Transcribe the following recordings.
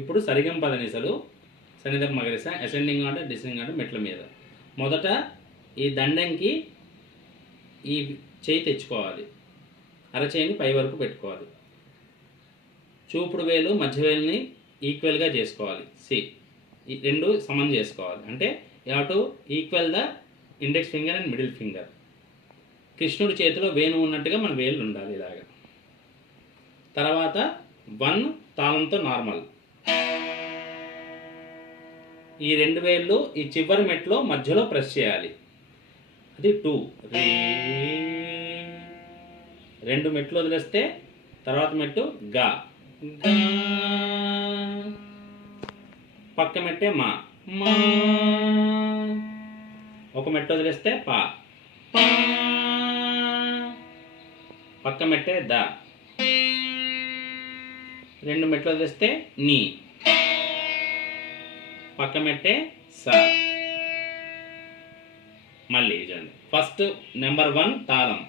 ఇప్పుడు సరిగం పదనిసలు సన్నిధ మగరిస ascending order descending order మెట్ల మీద. మొదట ఈ దండంకి ఈ చేయి తెచ్చుకోవాలి, అరచేయిని పై వరకు పెట్టుకోవాలి, చూపుడు వేలు మధ్య వేలుని ఈక్వల్గా చేసుకోవాలి. ఈ రెండు సమం చేసుకోవాలి. అంటే you have to equal the index finger and middle finger. కృష్ణుడి చేతిలో వేణు ఉన్నట్టుగా మన వేలు ఉండాలి ఇలాగా. తర్వాత 1 తాళంతో నార్మల్. ఈ 2 వేళ్ళు ఈ చివరి మెట్లో మధ్యలో ప్రెస్ చేయాలి. అది 2 రీ. 2 మెట్లు వదిలేస్తే తర్వాత మెట్టు గా. పక్క మెట్టే మా. ఒక మెట్టు వదిలేస్తే పా. పక్క మెట్టే ద. 2 మెట్లు వదిలేస్తే నీ. పక్క మెట్టే సా. మళ్ళీ చూడండి. ఫస్ట్ నెంబర్ 1 తాళం.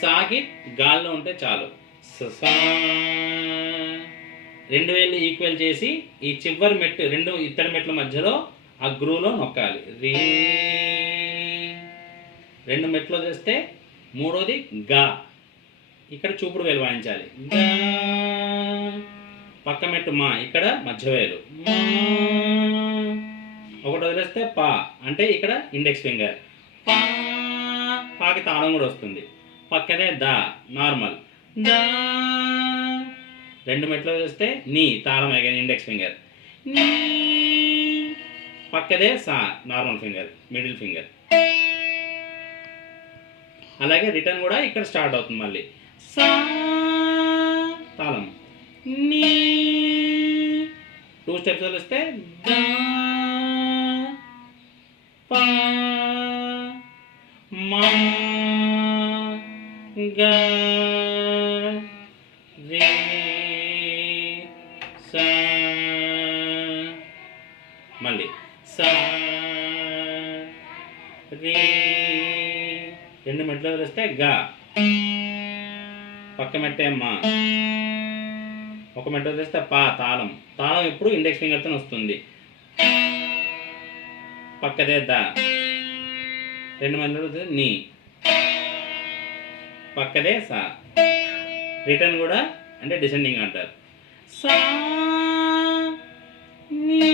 సాకి గాల్లో ఉంటే చాలు. సా. 2 వేళ్ళు ఈక్వల్ చేసి ఈ చివరి మెట్టు 2 ఇత్తడి మెట్ల మధ్యలో ఆ గ్రూలో నొక్కాలి. రీ. 2 మెట్లు వదిలేస్తే మూడోది గా. ఇక్కడ చూపుడు వేలు వాయించాలి. పక్క మెట్టు మా. ఇక్కడ మధ్య వేలు. ఒకటి వదిలేస్తే పా. అంటే ఇక్కడ ఇండెక్స్ ఫింగర్. పాకి తాళం కూడా వస్తుంది. పక్కనే ద నార్మల్. 2 మెట్లు వదిలేస్తే నీ తాళం ఇండెక్స్ ఫింగర్. పక్కదే సా నార్మల్ ఫింగర్ మిడిల్ ఫింగర్. అలాగే రిటర్న్ కూడా ఇక్కడ స్టార్ట్ అవుతుంది. మళ్ళీ సా తాళం నీ. 2 స్టెప్స్ వదిలేస్తే దా పా మా గా రే సా. మళ్ళీ సా రే. 2 మెట్లు వదిలేస్తే గా. పక్క మెట్టే మా. ఒక మెట్టు వదిలేస్తే పా తాళం. తాళం ఎప్పుడు ఇండెక్స్ ఫింగర్తో వస్తుంది. పక్కదే ద. 2 మెట్లు వదిలేస్తే నీ. పక్కదే సా. రిటర్న్ కూడా అంటే డిసెండింగ్ అంటారు. సా నీ.